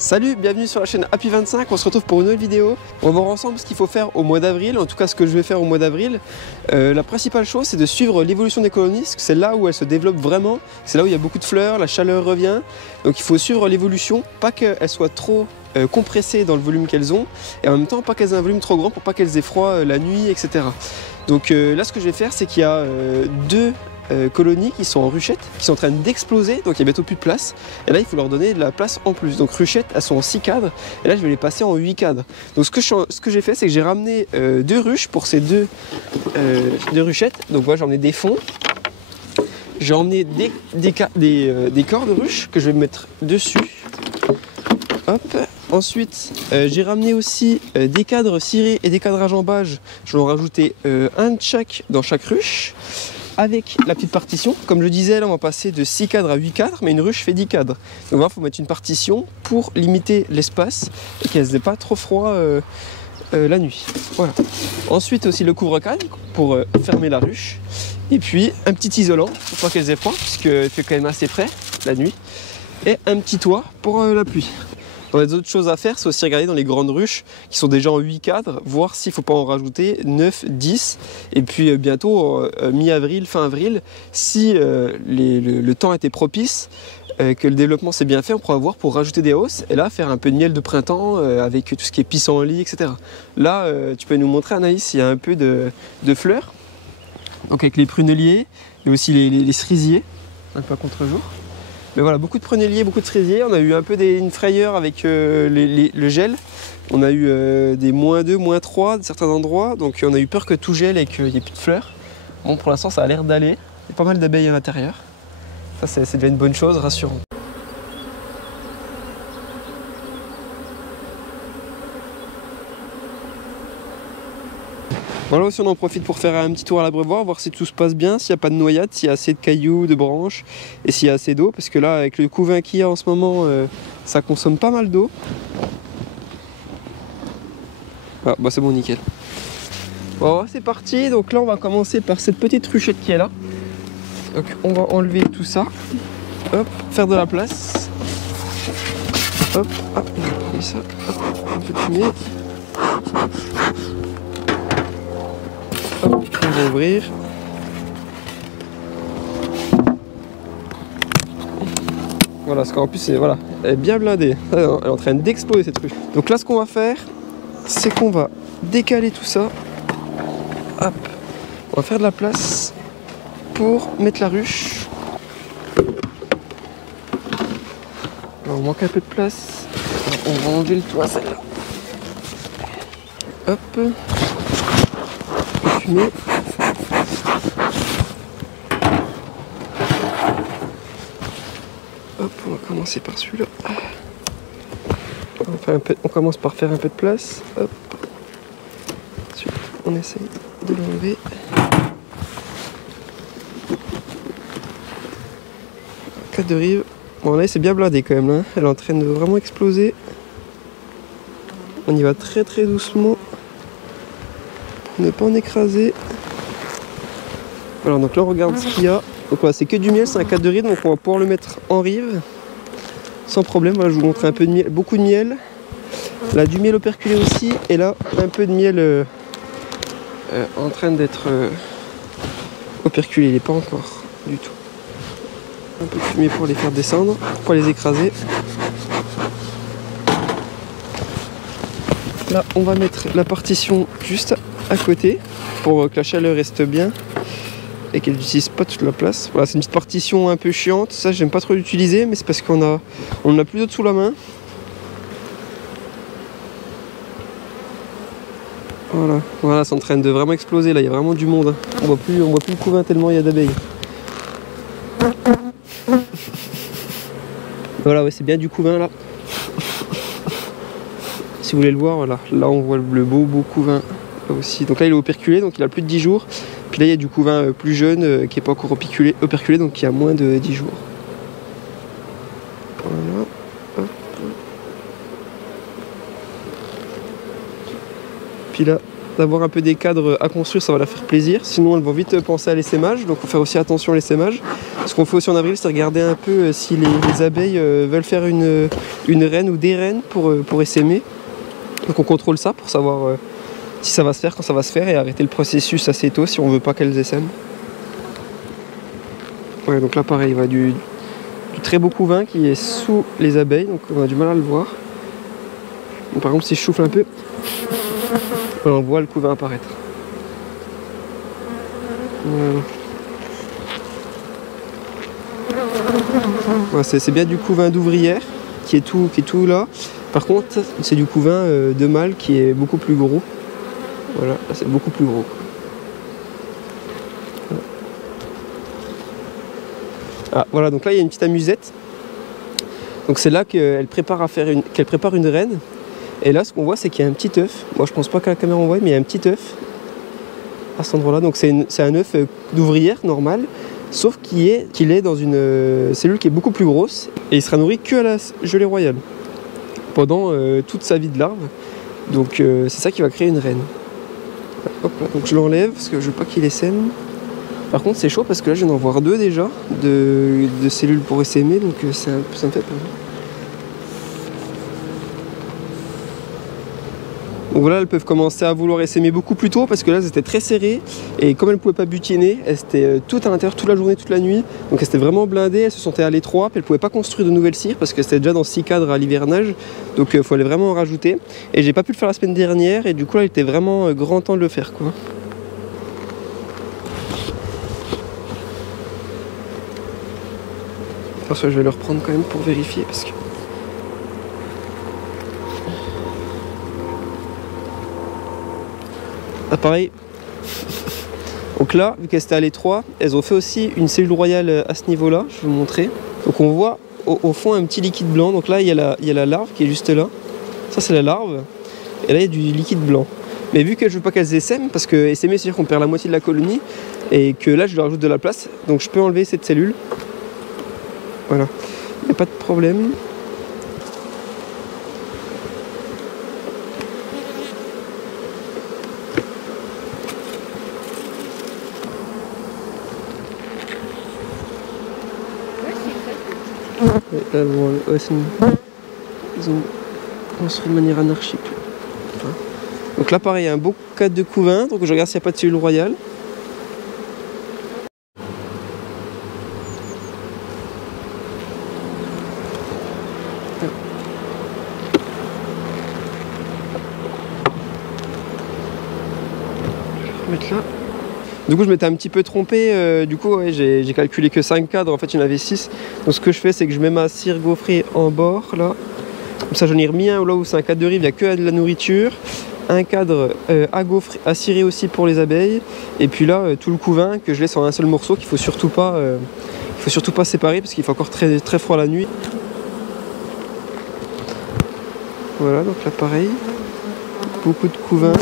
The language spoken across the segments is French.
Salut, bienvenue sur la chaîne Happy25, on se retrouve pour une nouvelle vidéo. On va voir ensemble ce qu'il faut faire au mois d'avril, en tout cas ce que je vais faire au mois d'avril. La principale chose c'est de suivre l'évolution des colonies, parce que c'est là où elles se développent vraiment, c'est là où il y a beaucoup de fleurs, la chaleur revient. Donc il faut suivre l'évolution, pas qu'elles soient trop compressées dans le volume qu'elles ont, et en même temps pas qu'elles aient un volume trop grand pour pas qu'elles aient froid la nuit, etc. Donc là ce que je vais faire c'est qu'il y a deux colonies qui sont en ruchette, qui sont en train d'exploser, donc il n'y a bientôt plus de place. Et là, il faut leur donner de la place en plus. Donc ruchettes, elles sont en 6 cadres, et là, je vais les passer en 8 cadres. Donc ce que j'ai fait, c'est que j'ai ramené deux ruches pour ces deux ruchettes. Donc voilà, j'ai emmené des fonds. J'ai emmené des corps de ruches que je vais mettre dessus. Hop. Ensuite, j'ai ramené aussi des cadres cirés et des cadres à jambage. Je vais en rajouter un de chaque dans chaque ruche. Avec la petite partition, comme je disais, là on va passer de 6 cadres à 8 cadres, mais une ruche fait 10 cadres. Donc là, il faut mettre une partition pour limiter l'espace et qu'elle n'ait pas trop froid la nuit. Voilà. Ensuite aussi le couvre-cadre pour fermer la ruche. Et puis un petit isolant pour pas qu'elles aient froid, puisqu'il fait quand même assez frais la nuit. Et un petit toit pour la pluie. On a d'autres choses à faire, c'est aussi regarder dans les grandes ruches qui sont déjà en 8 cadres, voir s'il ne faut pas en rajouter 9, 10. Et puis bientôt, mi-avril, fin avril, si le temps était propice, que le développement s'est bien fait, on pourra voir pour rajouter des hausses et là faire un peu de miel de printemps avec tout ce qui est pissenlit, etc. Là, tu peux nous montrer, Anaïs, il y a un peu de fleurs, donc avec les prunelliers et aussi les cerisiers, un peu à contre-jour. Mais voilà, beaucoup de prunelliers, beaucoup de cerisiers. On a eu un peu une frayeur avec le gel. On a eu des -2, -3 de certains endroits. Donc on a eu peur que tout gèle et qu'il n'y ait plus de fleurs. Bon, pour l'instant, ça a l'air d'aller. Il y a pas mal d'abeilles à l'intérieur. Ça, c'est déjà une bonne chose, rassurant. Voilà, aussi on en profite pour faire un petit tour à l'abreuvoir, voir si tout se passe bien, s'il n'y a pas de noyades, s'il y a assez de cailloux, de branches et s'il y a assez d'eau, parce que là avec le couvain qu'il y a en ce moment, ça consomme pas mal d'eau. Ah bah c'est bon, nickel. Bon, c'est parti, donc là on va commencer par cette petite ruchette qui est là. Donc on va enlever tout ça, hop, faire de la place. Hop, hop, on va enlever ça, hop, un peu de fumée. Hop, on va ouvrir. Voilà, parce qu'en plus, voilà, elle est bien blindée. Elle est en train d'exploser cette ruche. Donc là, ce qu'on va faire, c'est qu'on va décaler tout ça. Hop, on va faire de la place pour mettre la ruche. Alors, on manque un peu de place. Alors, on va enlever le toit, celle-là. Hop. Fumée. Hop, on va commencer par celui-là. On commence par faire un peu de place. Hop. Ensuite, on essaye de l'enlever. Cadre de rive. Bon, là, c'est bien blindé quand même. Là. Elle est en train de vraiment exploser. On y va très très doucement. Ne pas en écraser. Voilà, donc là on regarde ce qu'il y a. Donc voilà, c'est que du miel, c'est un cadre de rive, donc on va pouvoir le mettre en rive sans problème. Voilà, je vous montre un peu de miel, beaucoup de miel. Là du miel operculé aussi, et là un peu de miel en train d'être operculé, il n'est pas encore du tout. Un peu de fumée pour les faire descendre, pour les écraser. Là on va mettre la partition juste à côté pour que la chaleur reste bien et qu'elle n'utilise pas toute la place. Voilà, c'est une petite partition un peu chiante, ça j'aime pas trop l'utiliser, mais c'est parce qu'on a plus d'eau sous la main. Voilà, c'est en train de vraiment exploser là, il y a vraiment du monde. On voit plus le couvain tellement il y a d'abeilles. Voilà, ouais, c'est bien du couvain là. Si vous voulez le voir, voilà, là on voit le beau couvain. Aussi. Donc là il est operculé, donc il a plus de 10 jours. Puis là il y a du couvain plus jeune qui n'est pas encore operculé, donc qui a moins de 10 jours. Voilà. Hop. Puis là, d'avoir un peu des cadres à construire, ça va la faire plaisir. Sinon elles vont vite penser à l'essaimage, donc il faut faire aussi attention à l'essaimage. Ce qu'on fait aussi en avril, c'est regarder un peu si les abeilles veulent faire une reine ou des reines pour essaimer. Donc on contrôle ça pour savoir si ça va se faire, quand ça va se faire, et arrêter le processus assez tôt si on veut pas qu'elles essaiment. Ouais, donc là pareil, il y a du très beau couvain qui est sous les abeilles, donc on a du mal à le voir. Donc, par exemple, si je souffle un peu, on voit le couvain apparaître. Voilà. Ouais, c'est bien du couvain d'ouvrière qui est tout là. Par contre, c'est du couvain de mâle qui est beaucoup plus gros. Voilà, là c'est beaucoup plus gros. Ah, voilà, donc là il y a une petite amusette. Donc c'est là qu'elle prépare une reine. Et là ce qu'on voit c'est qu'il y a un petit œuf. Moi je pense pas que la caméra en voit, mais il y a un petit œuf à cet endroit-là. Donc c'est un œuf d'ouvrière normal, sauf qu'il est dans une cellule qui est beaucoup plus grosse et il sera nourri que à la gelée royale pendant toute sa vie de larve. Donc c'est ça qui va créer une reine. Hop là, donc je l'enlève parce que je veux pas qu'il essaime. Par contre c'est chaud parce que là je viens d'en voir 2 déjà de cellules pour essaimer, donc ça me fait peur. Donc voilà, elles peuvent commencer à vouloir essaimer beaucoup plus tôt parce que là c'était très serré et comme elles ne pouvaient pas butiner, elles étaient toutes à l'intérieur toute la journée, toute la nuit, donc elles étaient vraiment blindées, elles se sentaient à l'étroit, puis elles ne pouvaient pas construire de nouvelles cires parce que c'était déjà dans 6 cadres à l'hivernage, donc il fallait vraiment en rajouter. Et j'ai pas pu le faire la semaine dernière et du coup là il était vraiment grand temps de le faire quoi. Parce que je vais le reprendre quand même pour vérifier parce que... Ah pareil. Donc là, vu qu'elles étaient à l'étroit, elles ont fait aussi une cellule royale à ce niveau-là, je vais vous montrer. Donc on voit au fond un petit liquide blanc, donc là il y a la larve qui est juste là. Ça c'est la larve, et là il y a du liquide blanc. Mais vu que je veux pas qu'elles essaiment, parce que essaimer c'est-à-dire qu'on perd la moitié de la colonie, et que là je leur ajoute de la place, donc je peux enlever cette cellule. Voilà, il n'y a pas de problème. Là, bon, ouais, ils ont construit de manière anarchique. Enfin. Donc là pareil, il y a un beau cadre de couvain, donc je regarde s'il n'y a pas de cellule royale. Mettre là. Du coup je m'étais un petit peu trompé, du coup ouais, j'ai calculé que 5 cadres, en fait il y en avait 6. Donc ce que je fais c'est que je mets ma cire gaufrée en bord là. Comme ça j'en ai remis un là où c'est un cadre de rive, il n'y a que de la nourriture. Un cadre à cirer aussi pour les abeilles. Et puis là tout le couvain que je laisse en un seul morceau qu'il faut surtout pas séparer parce qu'il fait encore très, très froid la nuit. Voilà, donc là pareil, beaucoup de couvain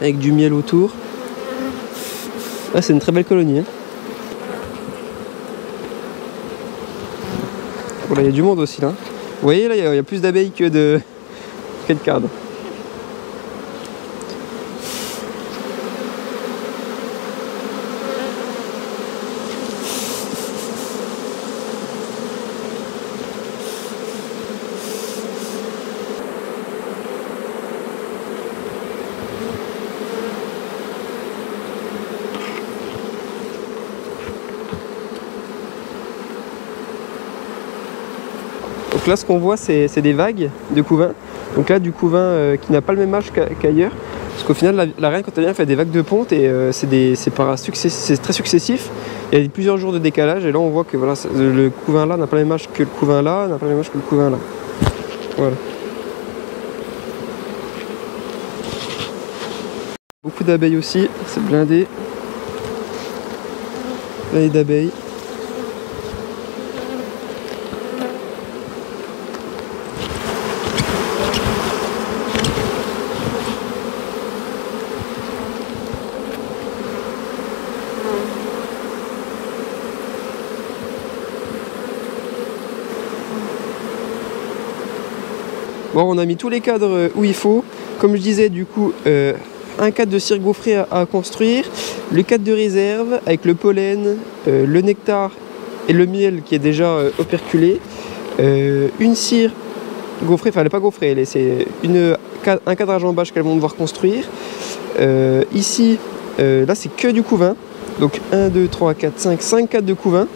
avec du miel autour. Ah, c'est une très belle colonie. Hein. Voilà, il y a du monde aussi là. Vous voyez là, il y a plus d'abeilles que de cadres. Donc là ce qu'on voit c'est des vagues de couvain. Donc là du couvain qui n'a pas le même âge qu'ailleurs. Parce qu'au final la reine quand elle vient elle fait des vagues de ponte et c'est très successif. Il y a plusieurs jours de décalage et là on voit que voilà, le couvain là n'a pas le même âge que le couvain là, n'a pas le même âge que le couvain là. Voilà. Beaucoup d'abeilles aussi, c'est blindé. Là il y a d'abeilles. Bon, on a mis tous les cadres où il faut. Comme je disais, du coup, un cadre de cire gaufrée à construire, le cadre de réserve avec le pollen, le nectar et le miel qui est déjà operculé, une cire gaufrée, enfin elle n'est pas gaufrée, c'est un cadre à jambage qu'elles vont devoir construire. Ici, là c'est que du couvain, donc 1, 2, 3, 4, 5 cadres de couvain.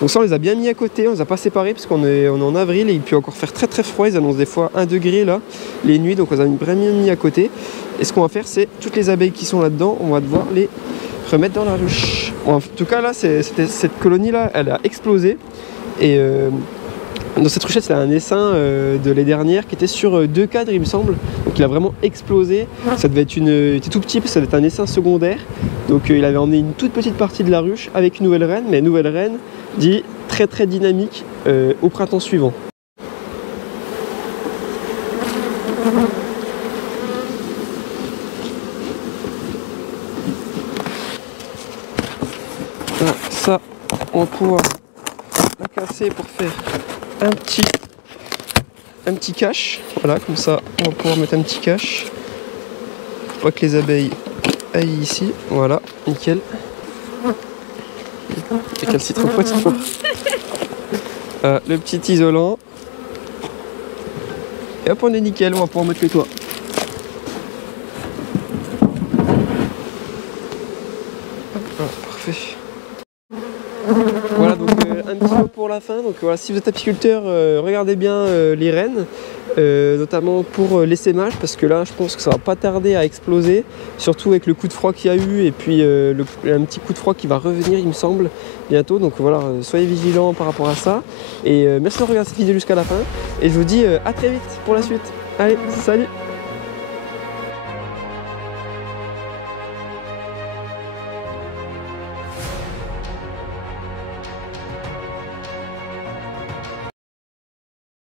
Donc ça on les a bien mis à côté, on les a pas séparés parce qu'on est en avril et il peut encore faire très très froid, ils annoncent des fois 1 degré là, les nuits, donc on les a bien mis à côté. Et ce qu'on va faire c'est, toutes les abeilles qui sont là-dedans, on va devoir les remettre dans la ruche. Bon, en tout cas là, cette colonie là, elle a explosé. Et dans cette ruchette, c'est un essaim de l'année dernière qui était sur 2 cadres il me semble. Donc il a vraiment explosé. Ça devait être il était tout petit, ça devait être un essaim secondaire. Donc il avait emmené une toute petite partie de la ruche avec une nouvelle reine, mais nouvelle reine dit très très dynamique au printemps suivant. Voilà, ça, on va pouvoir la casser pour faire un petit cache. Voilà, comme ça, on va pouvoir mettre un petit cache. Pour pas que les abeilles aillent ici. Voilà, nickel. Et qu'elle s'y trompe pas trop. Le petit isolant. Et hop, on est nickel, on va pouvoir mettre le toit. Voilà, parfait. Voilà, donc un petit mot pour la fin. Donc voilà, si vous êtes apiculteur, regardez bien les reines, notamment pour l'essaimage, parce que là je pense que ça va pas tarder à exploser, surtout avec le coup de froid qu'il y a eu et puis un petit coup de froid qui va revenir il me semble bientôt. Donc voilà, soyez vigilants par rapport à ça. Et merci de regarder cette vidéo jusqu'à la fin et je vous dis à très vite pour la suite. Allez, salut!